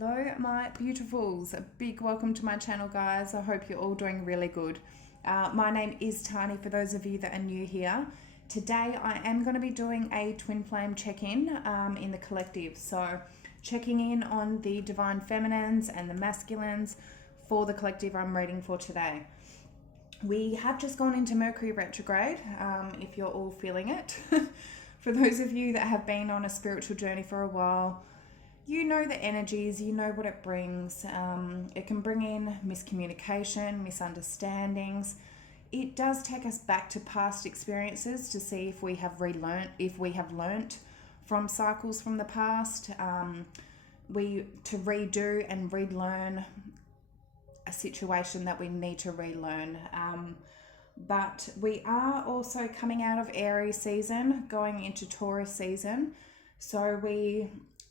Hello my beautifuls, a big welcome to my channel guys. I hope you're all doing really good. My name is Tani for those of you that are new here. Today I am going to be doing a twin flame check-in in the collective. So checking in on the divine feminines and the masculines for the collective I'm reading for today. We have just gone into Mercury retrograde, if you're all feeling it. For those of you that have been on a spiritual journey for a while, you know the energies, you know what it brings. It can bring in miscommunication, misunderstandings. It does take us back to past experiences to see if we have learnt from cycles from the past. To redo and relearn a situation that we need to relearn. But we are also coming out of Aries season, going into Taurus season. So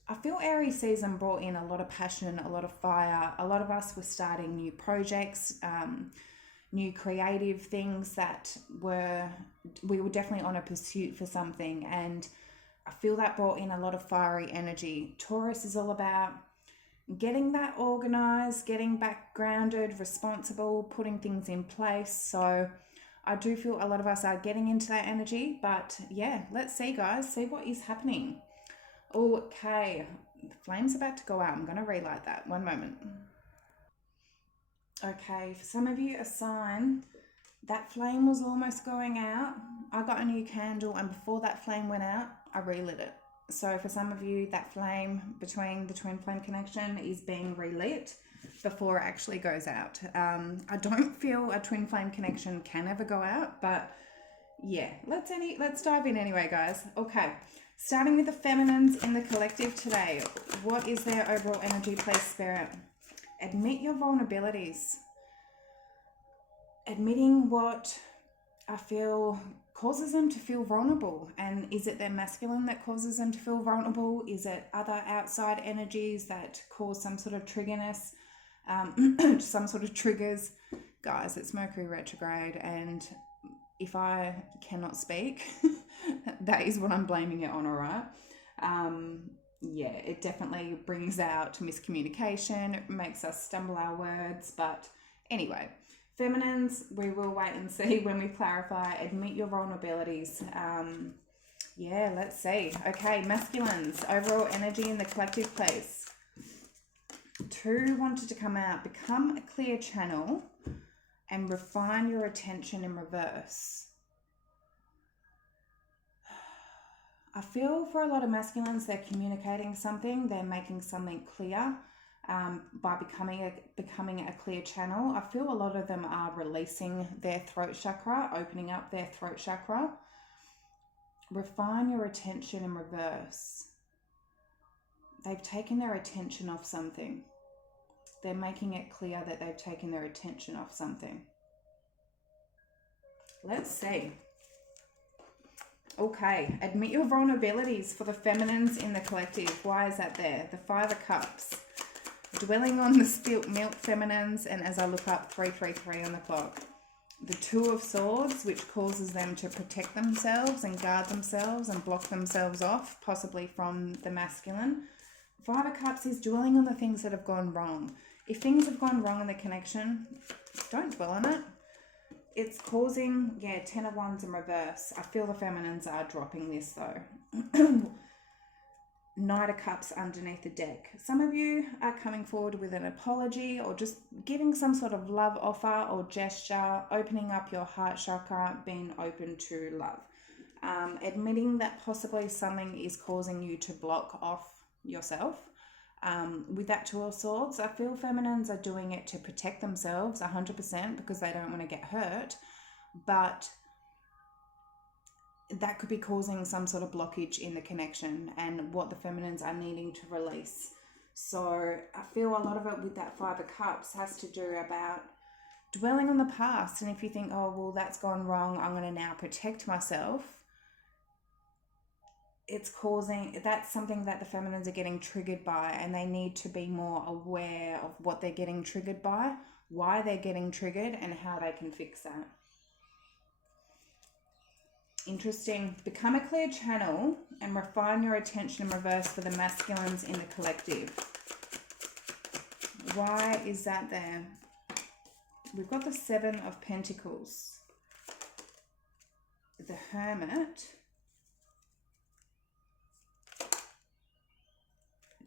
I feel Aries season brought in a lot of passion, a lot of fire. A lot of us were starting new projects, new creative things that we were definitely on a pursuit for something. And I feel that brought in a lot of fiery energy. Taurus is all about getting that organized, getting back grounded, responsible, putting things in place. So I do feel a lot of us are getting into that energy. But yeah, let's see guys, see what is happening. Okay, the flame's about to go out. I'm going to relight that. One moment. Okay, for some of you, a sign that flame was almost going out. I got a new candle, and before that flame went out, I relit it. So for some of you, that flame between the twin flame connection is being relit before it actually goes out. I don't feel a twin flame connection can ever go out, but yeah, let's dive in anyway, guys. Okay. Starting with the feminines in the collective today, what is their overall energy, please, Spirit? Admit your vulnerabilities. Admitting what I feel causes them to feel vulnerable. And is it their masculine that causes them to feel vulnerable? Is it other outside energies that cause some sort of triggerness, some sort of triggers? Guys, it's Mercury retrograde, and if I cannot speak, that is what I'm blaming it on, all right? Yeah, it definitely brings out miscommunication. It makes us stumble our words. But anyway, feminines, we will wait and see when we clarify. Admit your vulnerabilities. Yeah, let's see. Okay, masculines, overall energy in the collective, please. 2 wanted to come out. Become a clear channel and refine your attention in reverse. I feel for a lot of masculines, they're communicating something, they're making something clear by becoming a clear channel. I feel a lot of them are releasing their throat chakra, opening up their throat chakra. Refine your attention in reverse. They've taken their attention off something. They're making it clear that they've taken their attention off something. Let's see. Okay, admit your vulnerabilities for the feminines in the collective. Why is that there? The 5 of Cups. Dwelling on the spilt milk, feminines, and as I look up, 333 on the clock. The 2 of Swords, which causes them to protect themselves and guard themselves and block themselves off, possibly from the masculine. 5 of Cups is dwelling on the things that have gone wrong. If things have gone wrong in the connection, don't dwell on it. It's causing, 10 of Wands in reverse. I feel the feminines are dropping this though. Knight of Cups underneath the deck. Some of you are coming forward with an apology or just giving some sort of love offer or gesture, opening up your heart chakra, being open to love. Admitting that possibly something is causing you to block off yourself. With that 2 of Swords, I feel feminines are doing it to protect themselves 100% because they don't want to get hurt, but that could be causing some sort of blockage in the connection and what the feminines are needing to release. So I feel a lot of it with that 5 of Cups has to do about dwelling on the past. And if you think, oh, well, that's gone wrong, I'm going to now protect myself. That's something that the feminines are getting triggered by, and they need to be more aware of what they're getting triggered by, why they're getting triggered, and how they can fix that. Interesting. Become a clear channel and refine your attention in reverse for the masculines in the collective. Why is that there? We've got the Seven of Pentacles, the Hermit,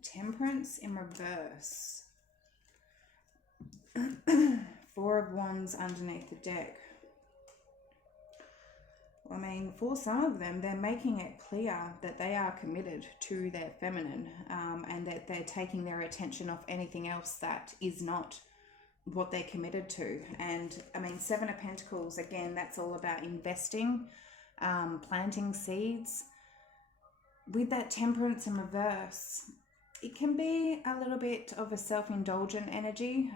Temperance in reverse, Four of Wands underneath the deck. I mean, for some of them, they're making it clear that they are committed to their feminine, and that they're taking their attention off anything else that is not what they're committed to. And I mean, Seven of Pentacles, again, that's all about investing, planting seeds. With that Temperance in reverse, it can be a little bit of a self-indulgent energy.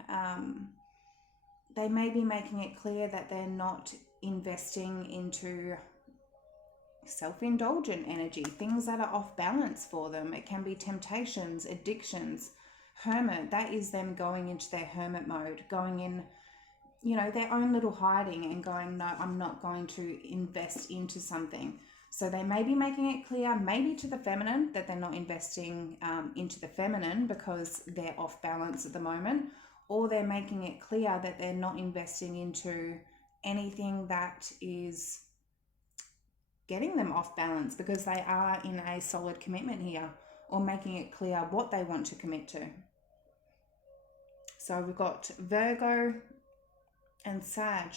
They may be making it clear that they're not investing into self-indulgent energy, things that are off balance for them. It can be temptations, addictions. Hermit, that is them going into their hermit mode, going in, you know, their own little hiding and going, no, I'm not going to invest into something. So they may be making it clear, maybe to the feminine, that they're not investing into the feminine because they're off balance at the moment, or they're making it clear that they're not investing into anything that is getting them off balance because they are in a solid commitment here, or making it clear what they want to commit to. So we've got Virgo and Sag.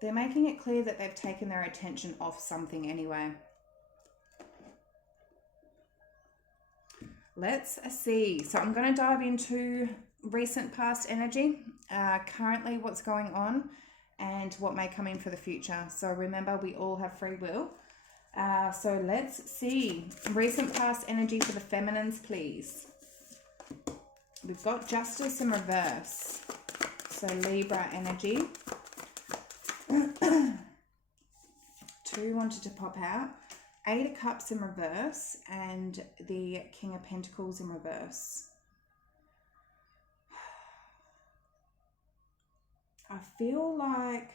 They're making it clear that they've taken their attention off something anyway. Let's see. So I'm going to dive into recent past energy, currently what's going on, and what may come in for the future. So remember, we all have free will. So let's see. Recent past energy for the feminines, please. We've got Justice in reverse. So Libra energy. Two wanted to pop out. Eight of Cups in reverse and the King of Pentacles in reverse. I feel like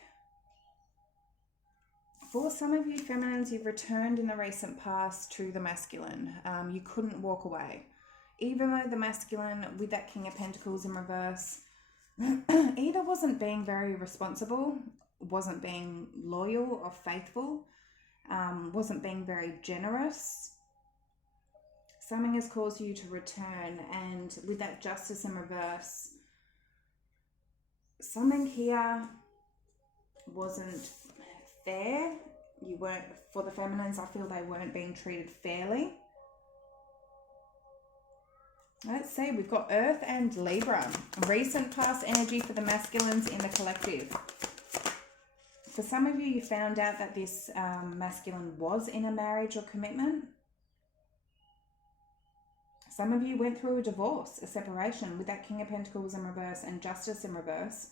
for some of you feminines, you've returned in the recent past to the masculine. You couldn't walk away. Even though the masculine with that King of Pentacles in reverse either wasn't being very responsible, wasn't being loyal or faithful, wasn't being very generous. Something has caused you to return, and with that Justice in reverse, something here wasn't fair. You weren't, for the feminines, I feel they weren't being treated fairly. Let's see, we've got Earth and Libra. Recent past energy for the masculines in the collective. For some of you, you found out that this masculine was in a marriage or commitment. Some of you went through a divorce, a separation with that King of Pentacles in reverse and Justice in reverse.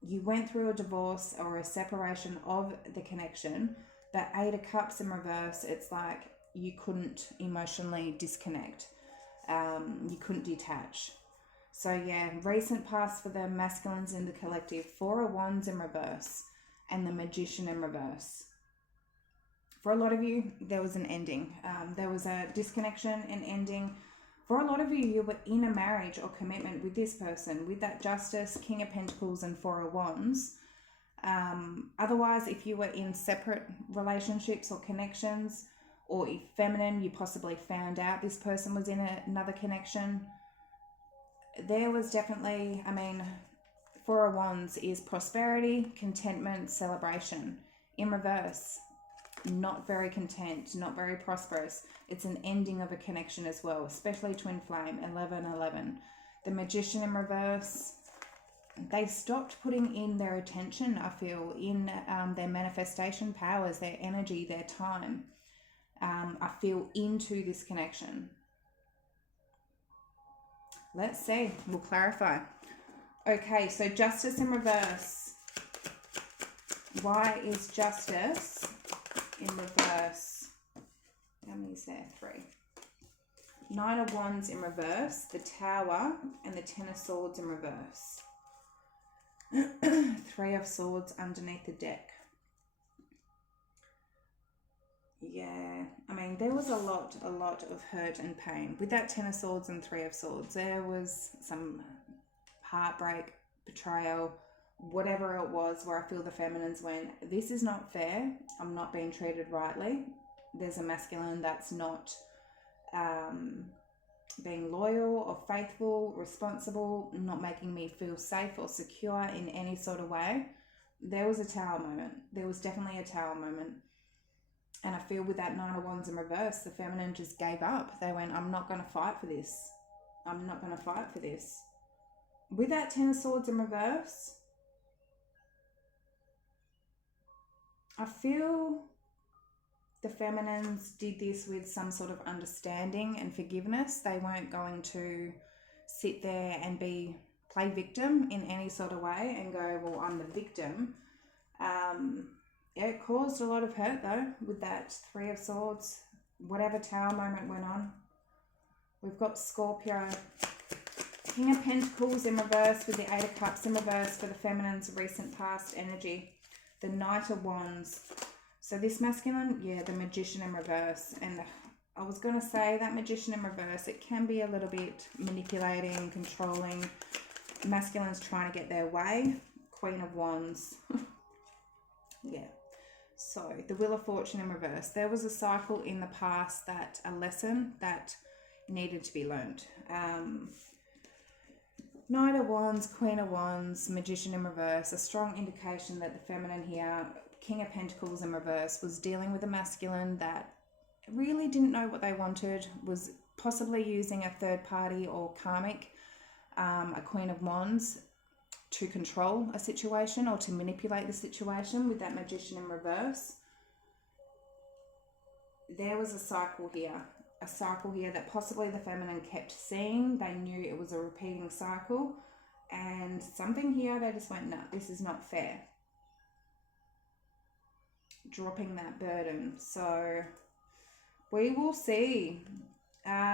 You went through a divorce or a separation of the connection. That Eight of Cups in reverse, it's like you couldn't emotionally disconnect. You couldn't detach. So yeah, recent past for the masculines in the collective. Four of Wands in reverse and the Magician in reverse. For a lot of you, there was an ending. There was a disconnection, an ending. For a lot of you, you were in a marriage or commitment with this person, with that Justice, King of Pentacles and Four of Wands. Otherwise, if you were in separate relationships or connections, or if feminine, you possibly found out this person was in another connection, there was definitely, I mean, Four of Wands is prosperity, contentment, celebration. In reverse, not very content, not very prosperous. It's an ending of a connection as well, especially twin flame, 11-11. The Magician in reverse, they stopped putting in their attention, I feel, in their manifestation powers, their energy, their time, I feel, into this connection. Let's see, we'll clarify. Okay, so Justice in reverse. Why is Justice in reverse? How many is there? 3. Nine of Wands in reverse, the Tower, and the Ten of Swords in reverse. 3 of Swords underneath the deck. Yeah, I mean, pain. There was a lot of hurt and pain. With that Ten of Swords and Three of Swords, there was some heartbreak, betrayal, whatever it was, where I feel the feminines went, this is not fair. I'm not being treated rightly. There's a masculine that's not being loyal or faithful, responsible, not making me feel safe or secure in any sort of way. There was a tower moment. There was definitely a tower moment. And I feel with that Nine of Wands in reverse, the feminine just gave up. They went, I'm not going to fight for this. I'm not going to fight for this. With that Ten of Swords in reverse, I feel the feminines did this with some sort of understanding and forgiveness. They weren't going to sit there and play victim in any sort of way and go, well, I'm the victim. Yeah, it caused a lot of hurt though with that Three of Swords, whatever tower moment went on. We've got Scorpio, King of Pentacles in reverse with the Eight of Cups in reverse for the feminine's recent past energy. The Knight of Wands. So this masculine, yeah, the Magician in reverse. And I was going to say that Magician in reverse, it can be a little bit manipulating, controlling. Masculines trying to get their way. Queen of Wands. Yeah. So the Wheel of Fortune in reverse. There was a cycle in the past, that a lesson that needed to be learned. Knight of Wands, Queen of Wands, Magician in reverse. A strong indication that the feminine here, King of Pentacles in reverse, was dealing with a masculine that really didn't know what they wanted, was possibly using a third party or karmic, a Queen of Wands, to control a situation or to manipulate the situation with that Magician in reverse. There was a cycle here that possibly the feminine kept seeing. They knew it was a repeating cycle, and something here they just went, no, this is not fair. Dropping that burden. So we will see.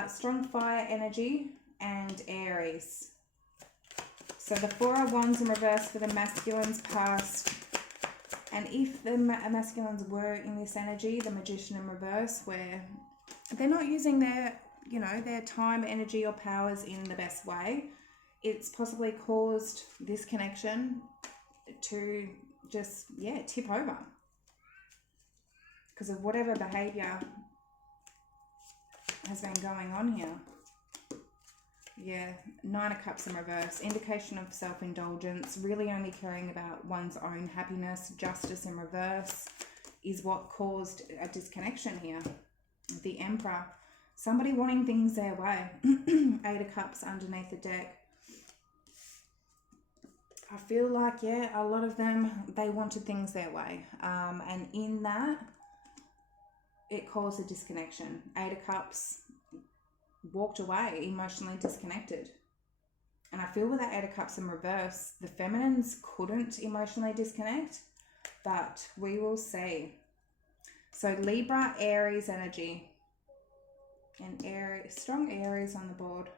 Strong fire energy and Aries. So the Four of Wands in reverse for the masculines past. And if the masculines were in this energy, the Magician in reverse, where they're not using their, their time, energy or powers in the best way, it's possibly caused this connection to just, tip over. Because of whatever behavior has been going on here. Yeah, Nine of Cups in reverse. Indication of self-indulgence, really only caring about one's own happiness. Justice in reverse is what caused a disconnection here. The Emperor. Somebody wanting things their way. Eight of Cups underneath the deck. I feel like, a lot of them, they wanted things their way. And in that, it caused a disconnection. Eight of Cups walked away, emotionally disconnected. And I feel with that Eight of Cups in reverse, the feminines couldn't emotionally disconnect, but we will see. So Libra, Aries energy. And Aries, strong Aries on the board.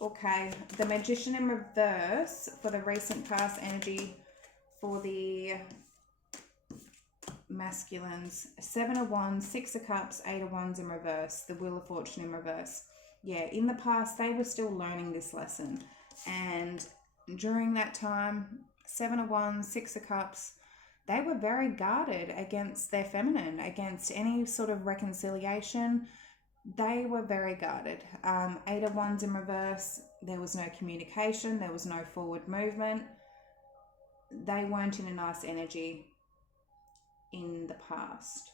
Okay, the Magician in reverse for the recent past energy for the masculines. Seven of Wands, Six of Cups, Eight of Wands in reverse. The Wheel of Fortune in reverse. Yeah, in the past, they were still learning this lesson. And during that time, Seven of Wands, Six of Cups, they were very guarded against their feminine, against any sort of reconciliation. They were very guarded. Eight of Wands in reverse, there was no communication, there was no forward movement. They weren't in a nice energy in the past.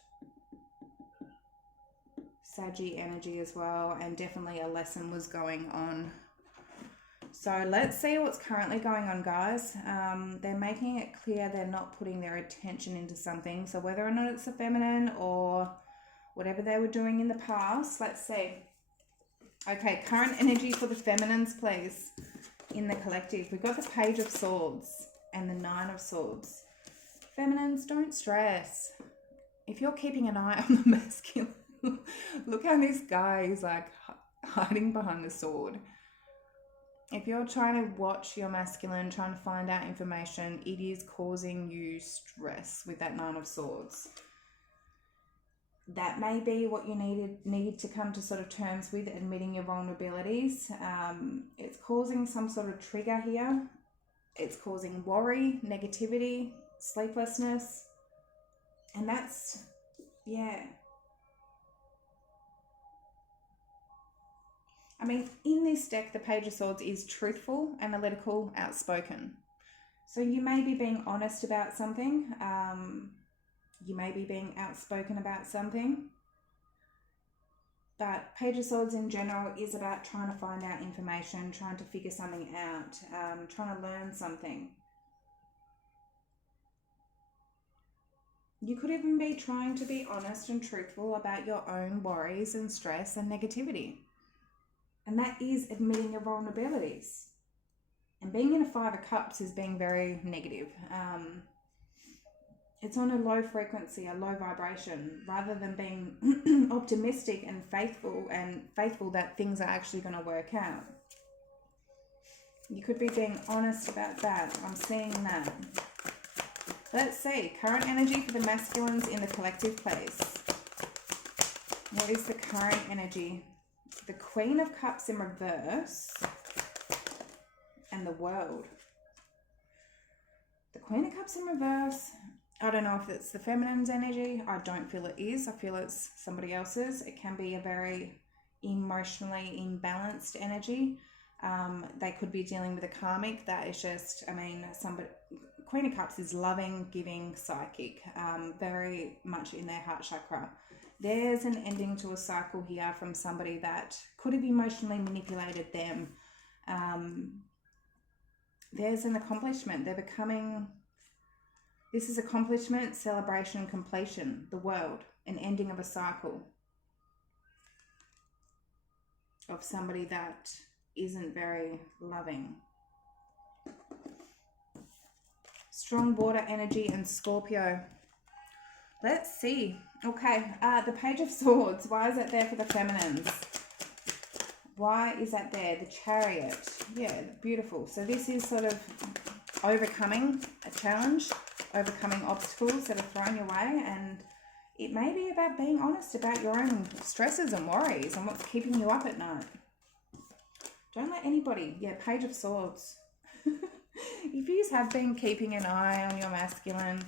Saggy energy as well, and definitely a lesson was going on. So let's see what's currently going on, guys. They're making it clear they're not putting their attention into something. So whether or not it's a feminine or whatever they were doing in the past, let's see. Okay, current energy for the feminines, please, in the collective. We've got the Page of Swords and the Nine of Swords. Feminines, don't stress. If you're keeping an eye on the masculine, look how this guy is like hiding behind the sword. If you're trying to watch your masculine, trying to find out information, it is causing you stress with that Nine of Swords. that may be what you need to come to sort of terms with, admitting your vulnerabilities. It's causing some sort of trigger here. It's causing worry, negativity, sleeplessness. And that's, yeah. I mean, in this deck, the Page of Swords is truthful, analytical, outspoken. So you may be being honest about something. You may be being outspoken about something. But Page of Swords in general is about trying to find out information, trying to figure something out, trying to learn something. You could even be trying to be honest and truthful about your own worries and stress and negativity. And that is admitting your vulnerabilities. And being in a Five of Cups is being very negative. It's on a low frequency, a low vibration, rather than being optimistic and faithful that things are actually going to work out. You could be being honest about that. I'm seeing that. Let's see. Current energy for the masculines in the collective place. What is the current energy? The Queen of Cups in reverse and the World. The Queen of Cups in reverse. I don't know if it's the feminine's energy. I don't feel it is. I feel it's somebody else's. It can be a very emotionally imbalanced energy. They could be dealing with a karmic that is just, I mean, somebody. Queen of Cups is loving, giving, psychic, very much in their heart chakra. There's an ending to a cycle here from somebody that could have emotionally manipulated them. There's an accomplishment. They're becoming... This is accomplishment, celebration, completion. The World. An ending of a cycle. Of somebody that isn't very loving. Strong water energy and Scorpio. Let's see. Okay, the Page of Swords. Why is that there for the feminines? Why is that there? The Chariot. Yeah, beautiful. So this is sort of overcoming a challenge, overcoming obstacles that are thrown your way, and it may be about being honest about your own stresses and worries and what's keeping you up at night. Don't let anybody... Yeah, Page of Swords. If you have been keeping an eye on your masculine,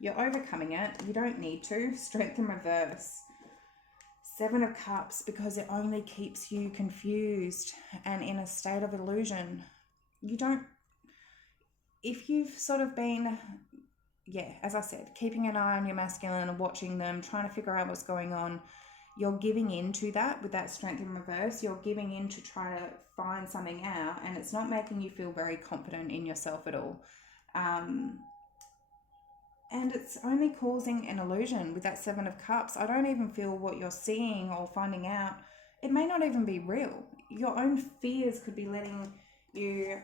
you're overcoming it. You don't need to. Strength in reverse. Seven of Cups, because it only keeps you confused and in a state of illusion. You don't... If you've sort of been, yeah, as I said, keeping an eye on your masculine and watching them, trying to figure out what's going on, you're giving into that with that strength in reverse. You're giving in to try to find something out, and it's not making you feel very confident in yourself at all. And it's only causing an illusion with that Seven of Cups. I don't even feel what you're seeing or finding out. It may not even be real. Your own fears could be letting you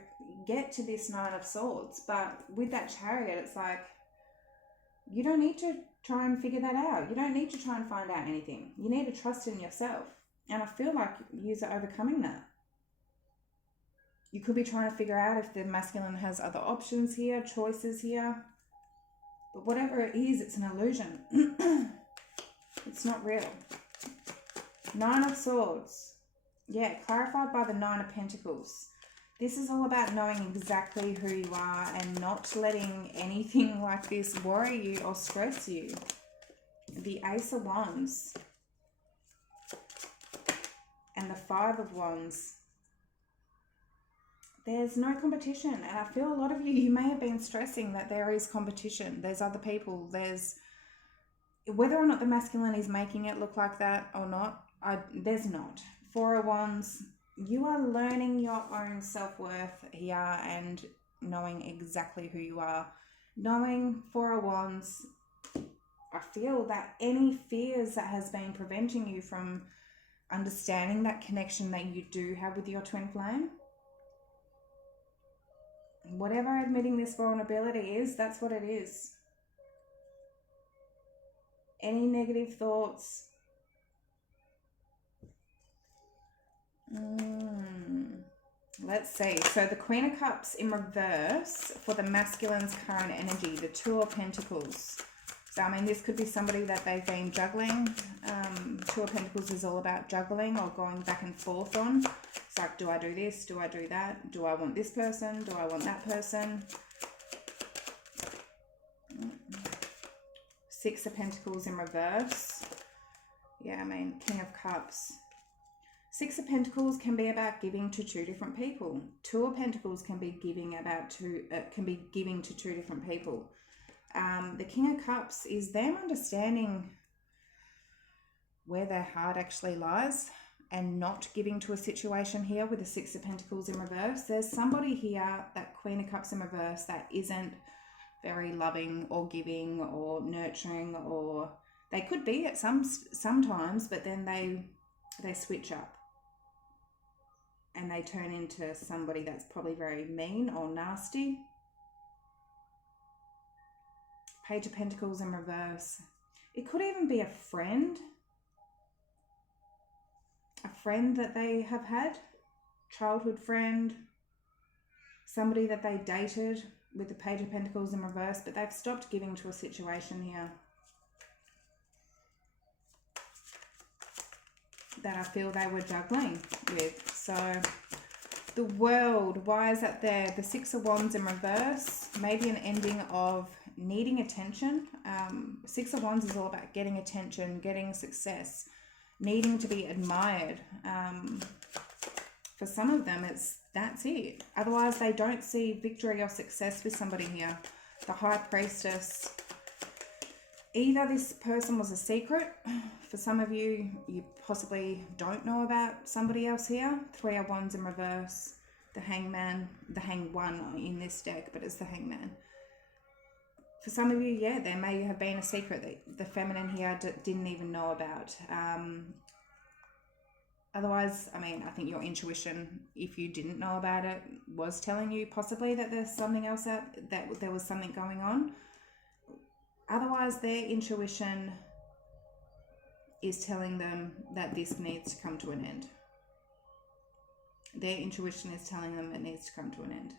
get to this Nine of Swords. But with that Chariot, it's like, you don't need to try and figure that out. You don't need to try and find out anything. You need to trust in yourself. And I feel like you are overcoming that. You could be trying to figure out if the masculine has other options here, choices here. But whatever it is, it's an illusion. It's not real. Nine of Swords. Yeah, clarified by the Nine of Pentacles. This is all about knowing exactly who you are and not letting anything like this worry you or stress you. The Ace of Wands. And the Five of Wands. There's no competition. And I feel a lot of you may have been stressing that there is competition. There's other people. There's... Whether or not the masculine is making it look like that or not, there's not. Four of Wands... You are learning your own self-worth here and knowing exactly who you are. Knowing Four of Wands, I feel that any fears that has been preventing you from understanding that connection that you do have with your twin flame, whatever admitting this vulnerability is, that's what it is. Any negative thoughts... Let's see. So the Queen of Cups in reverse for the masculine's current energy. The Two of Pentacles. So, I mean, this could be somebody that they've been juggling. Two of Pentacles is all about juggling or going back and forth on. It's like, do I do this? Do I do that? Do I want this person? Do I want that person? Six of Pentacles in reverse. Yeah, I mean, King of Cups. Six of Pentacles can be about giving to two different people. Two of Pentacles can be giving to two different people. The King of Cups is them understanding where their heart actually lies and not giving to a situation here with the Six of Pentacles in reverse. There's somebody here, that Queen of Cups in reverse, that isn't very loving or giving or nurturing, or they could be at sometimes, but then they switch up and they turn into somebody that's probably very mean or nasty. Page of Pentacles in reverse. It could even be a friend that they have had, childhood friend, somebody that they dated with the Page of Pentacles in reverse, but they've stopped giving to a situation here that I feel they were juggling with. So the World, why is that there? The Six of Wands in reverse, maybe an ending of needing attention. Six of Wands is all about getting attention, getting success, needing to be admired. For some of them, that's it. Otherwise, they don't see victory or success with somebody here. The High Priestess. Either this person was a secret. For some of you, you possibly don't know about somebody else here. Three of Wands in reverse. The Hangman, the Hang One in this deck, but it's the Hangman. For some of you, yeah, there may have been a secret that the feminine here didn't even know about. Otherwise, I mean, I think your intuition, if you didn't know about it, was telling you possibly that there's something else out, that there was something going on. Otherwise, their intuition is telling them that this needs to come to an end. Their intuition is telling them it needs to come to an end.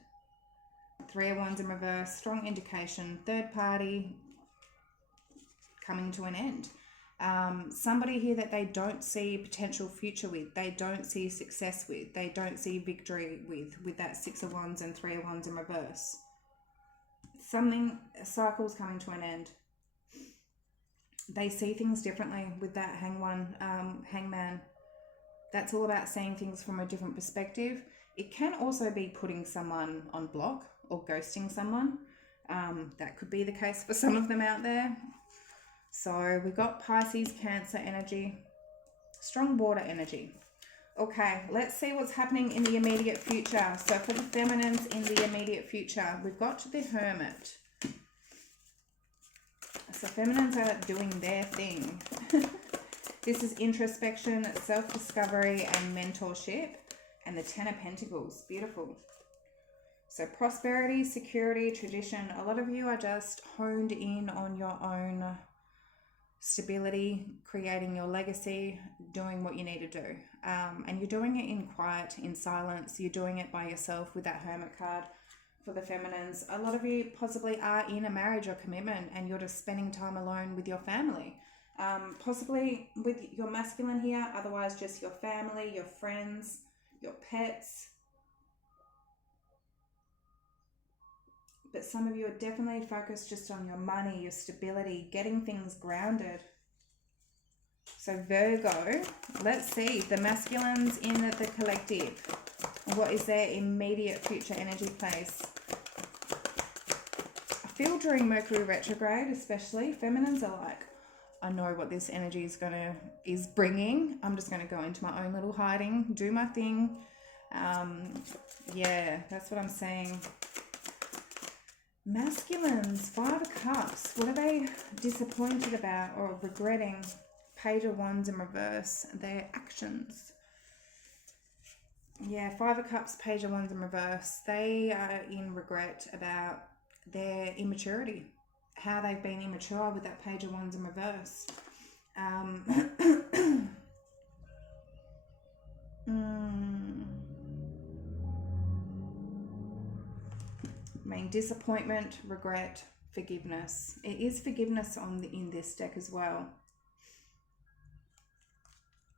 Three of Wands in reverse, strong indication, third party coming to an end. Somebody here that they don't see potential future with, they don't see success with, they don't see victory with that Six of Wands and Three of Wands in reverse. A cycle's coming to an end. They see things differently with that Hangman. That's all about seeing things from a different perspective. It can also be putting someone on block or ghosting someone. That could be the case for some of them out there. So we've got Pisces, Cancer energy, strong water energy. Okay, let's see what's happening in the immediate future. So for the feminines in the immediate future, we've got the Hermit. So feminines are doing their thing. This is introspection, self-discovery, and mentorship. And the Ten of Pentacles, beautiful. So prosperity, security, tradition. A lot of you are just honed in on your own stability, creating your legacy, doing what you need to do. And you're doing it in quiet, in silence. You're doing it by yourself with that Hermit card for the feminines. A lot of you possibly are in a marriage or commitment and you're just spending time alone with your family. Possibly with your masculine here, otherwise just your family, your friends, your pets. But some of you are definitely focused just on your money, your stability, getting things grounded. So Virgo, let's see the masculines in the collective. What is their immediate future energy place? I feel during Mercury retrograde, especially, feminines are like, I know what this energy is bringing. I'm just gonna go into my own little hiding, do my thing. Yeah, that's what I'm saying. Masculines, Five of Cups. What are they disappointed about or regretting? Page of Wands in reverse. Their actions. Yeah, Five of Cups, Page of Wands in reverse. They are in regret about their immaturity. How they've been immature with that Page of Wands in reverse. I mean, disappointment, regret, forgiveness. It is forgiveness in this deck as well.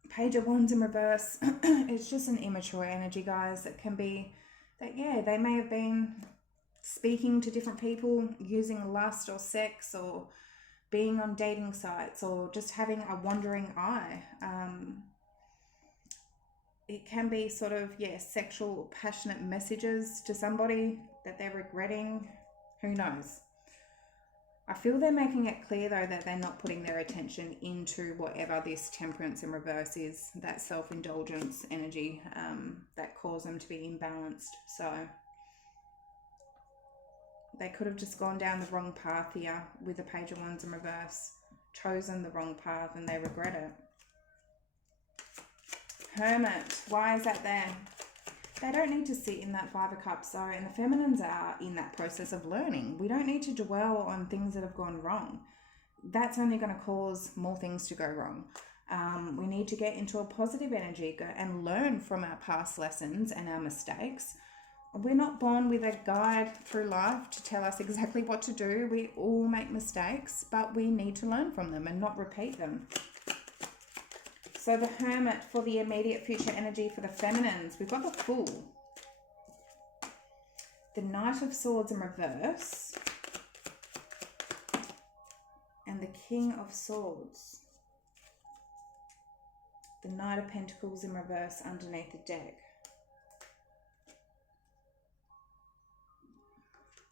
Page of Wands in reverse. It's just an immature energy, guys. It can be that, yeah, they may have been speaking to different people, using lust or sex, or being on dating sites, or just having a wandering eye. It can be sort of, yeah, sexual, passionate messages to somebody that they're regretting. Who knows? I feel they're making it clear, though, that they're not putting their attention into whatever this Temperance in reverse is, that self-indulgence energy that caused them to be imbalanced. So they could have just gone down the wrong path here with the Page of Wands in reverse, chosen the wrong path, and they regret it. Hermit, why is that there? They don't need to sit in that Five of Cups, though, and the feminines are in that process of learning. We don't need to dwell on things that have gone wrong. That's only going to cause more things to go wrong. We need to get into a positive energy and learn from our past lessons and our mistakes. We're not born with a guide through life to tell us exactly what to do. We all make mistakes, but we need to learn from them and not repeat them. So the Hermit for the immediate future energy for the feminines. We've got the Fool. The Knight of Swords in reverse. And the King of Swords. The Knight of Pentacles in reverse underneath the deck.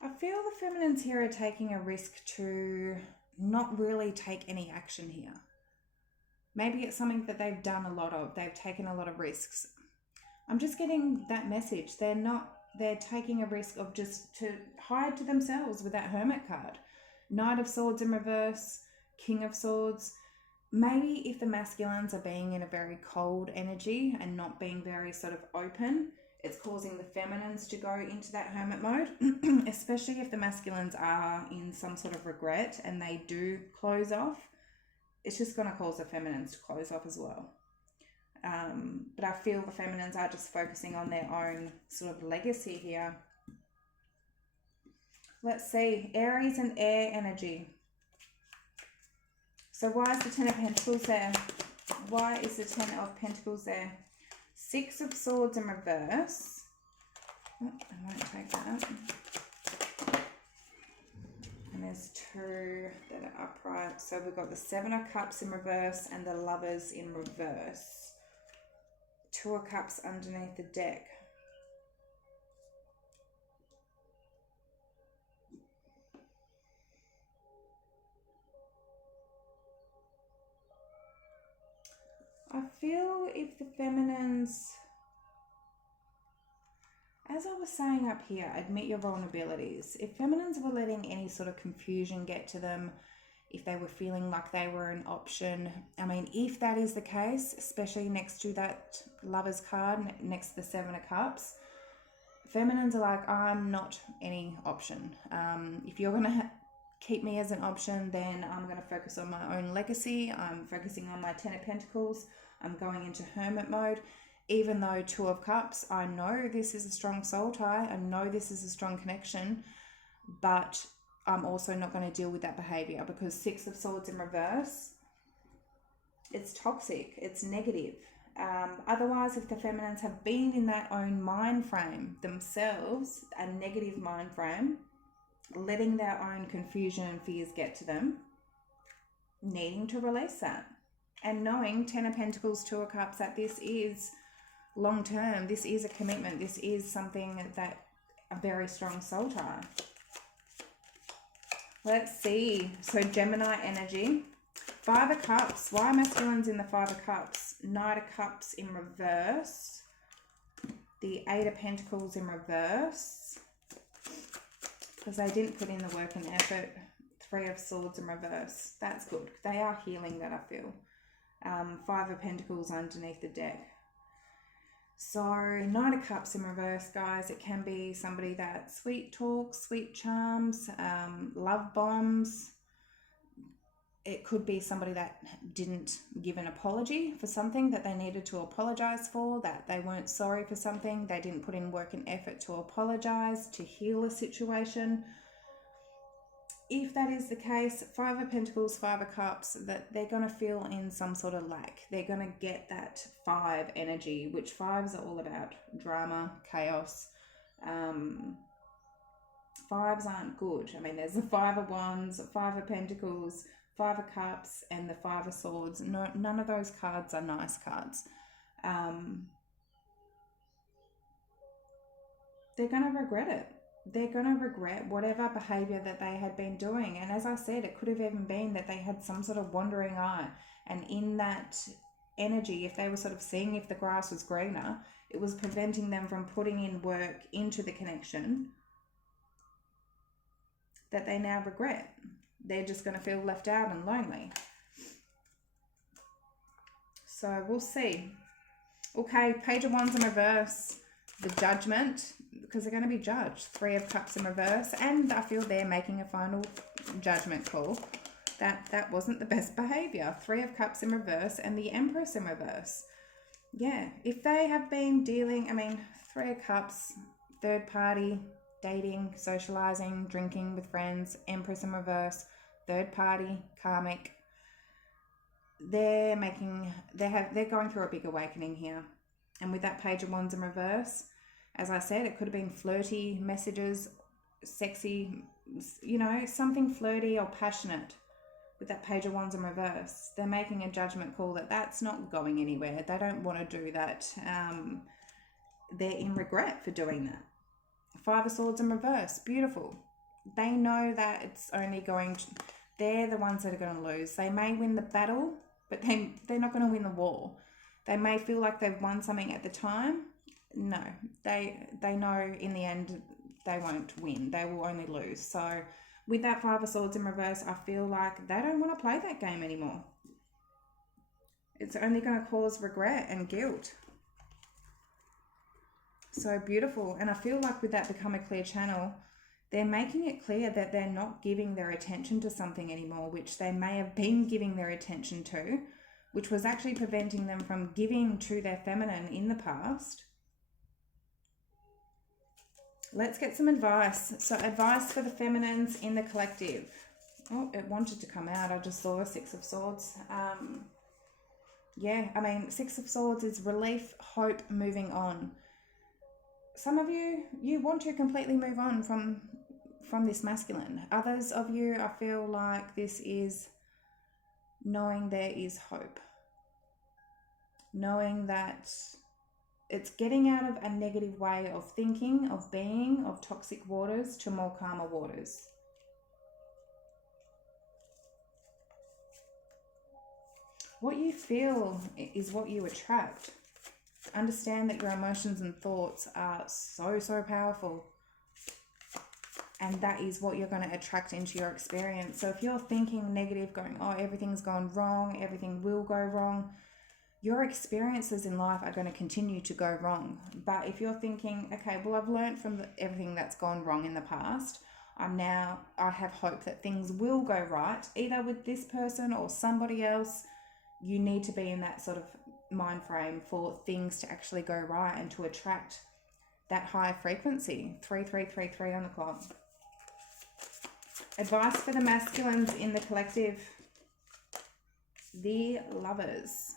I feel the feminines here are taking a risk to not really take any action here. Maybe it's something that they've done a lot of. They've taken a lot of risks. I'm just getting that message. They're taking a risk of just to hide to themselves with that Hermit card. Knight of Swords in reverse, King of Swords. Maybe if the masculines are being in a very cold energy and not being very sort of open, it's causing the feminines to go into that hermit mode, especially if the masculines are in some sort of regret and they do close off. It's just going to cause the feminines to close off as well. But I feel the feminines are just focusing on their own sort of legacy here. Let's see. Aries and air energy. So why is the Ten of Pentacles there? Why is the Ten of Pentacles there? Six of Swords in reverse. Oh, I won't take that. And there's two that are upright. So we've got the Seven of Cups in reverse and the Lovers in reverse. Two of Cups underneath the deck. I feel if the feminines, as I was saying up here, admit your vulnerabilities. If feminines were letting any sort of confusion get to them, if they were feeling like they were an option, I mean, if that is the case, especially next to that Lovers card, next to the Seven of Cups, feminines are like, I'm not any option. If you're going to keep me as an option, then I'm going to focus on my own legacy. I'm focusing on my Ten of Pentacles. I'm going into hermit mode. Even though Two of Cups, I know this is a strong soul tie. I know this is a strong connection, but I'm also not going to deal with that behavior because Six of Swords in reverse, it's toxic, it's negative. Otherwise, if the feminines have been in that own mind frame themselves, a negative mind frame, letting their own confusion and fears get to them, needing to release that. And knowing Ten of Pentacles, Two of Cups, that this is long term, this is a commitment, this is something that a very strong soul tie. Let's see. So Gemini energy. Five of Cups. Why masculines in the Five of Cups? Knight of Cups in reverse. The Eight of Pentacles in reverse. Because they didn't put in the work and effort. Three of Swords in reverse. That's good. They are healing that, I feel. Five of Pentacles underneath the deck. So Knight of Cups in reverse, guys. It can be somebody that sweet talks, sweet charms, love bombs. It could be somebody that didn't give an apology for something that they needed to apologize for, that they weren't sorry for something, they didn't put in work and effort to apologize, to heal a situation. if that is the case, Five of Pentacles, Five of Cups, that they're going to feel in some sort of lack. They're going to get that five energy, which fives are all about drama, chaos. Fives aren't good. I mean, there's the Five of Wands, Five of Pentacles, Five of Cups, and the Five of Swords. No, none of those cards are nice cards. They're going to regret it. They're going to regret whatever behavior that they had been doing. And as I said, it could have even been that they had some sort of wandering eye. And in that energy, if they were sort of seeing if the grass was greener, it was preventing them from putting in work into the connection that they now regret. They're just going to feel left out and lonely. So we'll see. Okay, Page of Wands in reverse. The Judgment, because they're going to be judged. Three of Cups in reverse, and I feel they're making a final judgment call. That wasn't the best behavior. Three of Cups in reverse and the Empress in reverse. Yeah, if they have been dealing, I mean, Three of Cups, third party, dating, socializing, drinking with friends, Empress in reverse, third party, karmic. They're going through a big awakening here. And with that Page of Wands in reverse, as I said, it could have been flirty messages, sexy, you know, something flirty or passionate. With that Page of Wands in reverse, they're making a judgment call that that's not going anywhere. They don't want to do that. They're in regret for doing that. Five of Swords in reverse, beautiful. They know that it's only going to, they're the ones that are going to lose. They may win the battle, but they're not going to win the war. They may feel like they've won something at the time. No, they know in the end they won't win. They will only lose. So with that Five of Swords in reverse, I feel like they don't want to play that game anymore. It's only going to cause regret and guilt. So beautiful. And I feel like with that Become a Clear channel, they're making it clear that they're not giving their attention to something anymore, which they may have been giving their attention to, which was actually preventing them from giving to their feminine in the past. Let's get some advice. So advice for the feminines in the collective. Oh, it wanted to come out. I just saw a Six of Swords. Yeah, I mean, Six of Swords is relief, hope, moving on. Some of you want to completely move on from this masculine. Others of you, I feel like this is knowing there is hope. Knowing that it's getting out of a negative way of thinking, of being, of toxic waters to more calmer waters. What you feel is what you attract. Understand that your emotions and thoughts are so powerful. And that is what you're going to attract into your experience. So if you're thinking negative, going, oh, everything's gone wrong, everything will go wrong, your experiences in life are going to continue to go wrong. But if you're thinking, okay, well, I've learned from everything that's gone wrong in the past, I have hope that things will go right, either with this person or somebody else. You need to be in that sort of mind frame for things to actually go right and to attract that high frequency. 3333 on the clock. Advice for the masculines in the collective. The Lovers.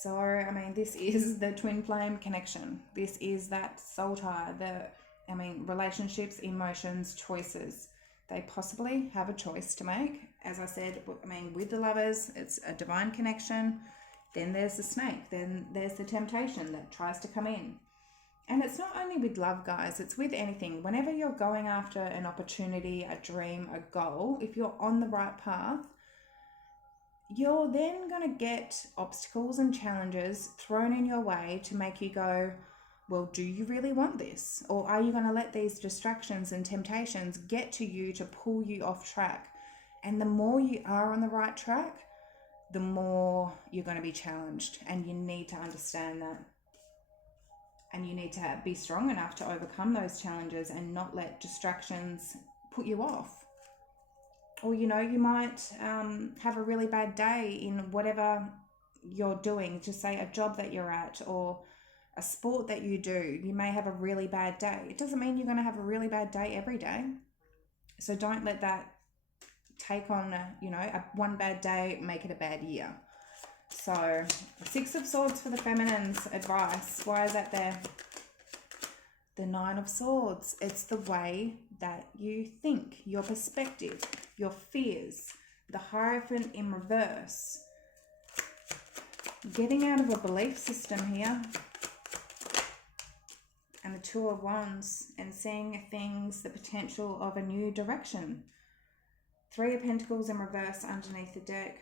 So, I mean, this is the twin flame connection. This is that soul tie, relationships, emotions, choices. They possibly have a choice to make. As I said, I mean, with the Lovers, it's a divine connection. Then there's the snake. Then there's the temptation that tries to come in. And it's not only with love, guys. It's with anything. Whenever you're going after an opportunity, a dream, a goal, if you're on the right path, you're then going to get obstacles and challenges thrown in your way to make you go, well, do you really want this? Or are you going to let these distractions and temptations get to you to pull you off track? And the more you are on the right track, the more you're going to be challenged. And you need to understand that. And you need to be strong enough to overcome those challenges and not let distractions put you off. Or, you know, you might have a really bad day in whatever you're doing, just say a job that you're at or a sport that you do. You may have a really bad day. It doesn't mean you're going to have a really bad day every day. So don't let that take on, a one bad day, make it a bad year. So, Six of Swords for the feminines, advice. Why is that there? The Nine of Swords. It's the way that you think, your perspective, your fears. The Hierophant in reverse. Getting out of a belief system here. And the Two of Wands, and seeing things, the potential of a new direction. Three of Pentacles in reverse underneath the deck.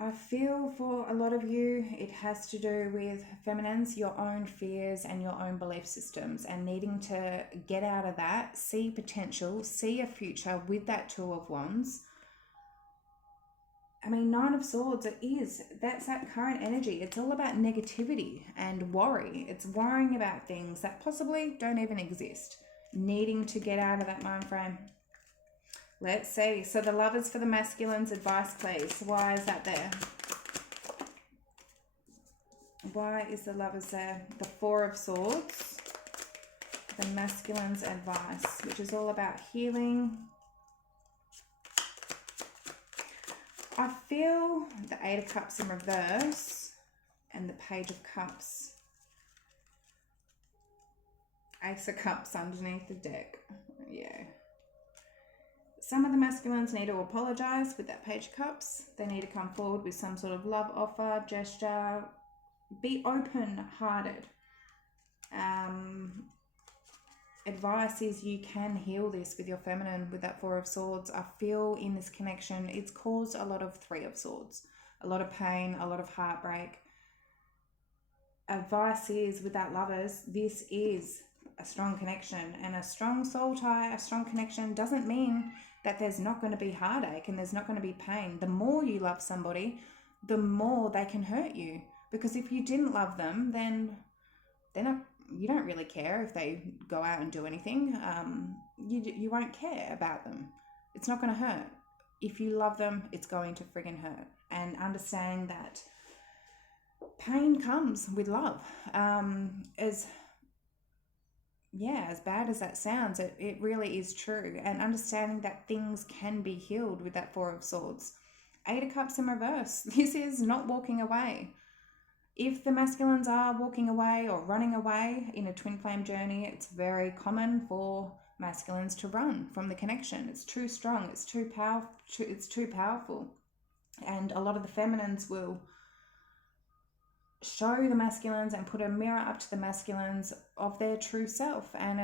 I feel for a lot of you, it has to do with feminines, your own fears and your own belief systems, and needing to get out of that, see potential, see a future with that Two of Wands. I mean, Nine of Swords, that's that current energy. It's all about negativity and worry. It's worrying about things that possibly don't even exist. Needing to get out of that mind frame. Let's see. So the Lovers for the masculines, advice please. Why is that there? Why is the Lovers there? The Four of Swords. The masculines, advice, which is all about healing. I feel the Eight of Cups in reverse and the Page of Cups. Ace of Cups underneath the deck. Yeah. Some of the masculines need to apologize with that Page of Cups. They need to come forward with some sort of love offer, gesture. Be open-hearted. Advice is you can heal this with your feminine with that Four of Swords. I feel in this connection, it's caused a lot of Three of Swords. A lot of pain, a lot of heartbreak. Advice is with that Lovers, this is a strong connection, and a strong soul tie, a strong connection doesn't mean that there's not going to be heartache and there's not going to be pain. The more you love somebody, the more they can hurt you. Because if you didn't love them, then they're not, you don't really care if they go out and do anything. You won't care about them. It's not going to hurt. If you love them, it's going to friggin' hurt. And understanding that pain comes with love. As bad as that sounds, it really is true. And understanding that things can be healed with that Four of Swords. Eight of Cups in reverse. This is not walking away. If the masculines are walking away or running away in a twin flame journey, it's very common for masculines to run from the connection. It's too strong. It's too powerful. And a lot of the feminines will show the masculines and put a mirror up to the masculines of their true self, and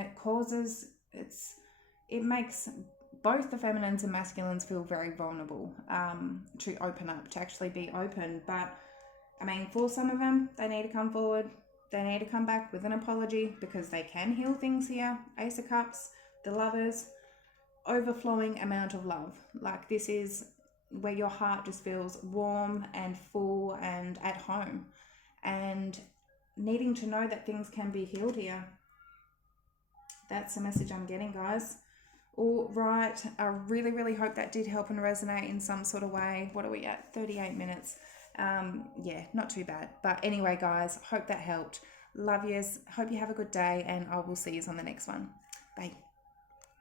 it makes both the feminines and masculines feel very vulnerable to open up, to actually be open. But I mean, for some of them, they need to come forward. They need to come back with an apology, because they can heal things here. Ace of Cups, the Lovers, overflowing amount of love. Like, this is where your heart just feels warm and full and at home. And needing to know that things can be healed here. That's the message I'm getting, guys. All right. I really, really hope that did help and resonate in some sort of way. What are we at? 38 minutes. Yeah, not too bad. But anyway, guys, hope that helped. Love yous. Hope you have a good day, and I will see yous on the next one. Bye.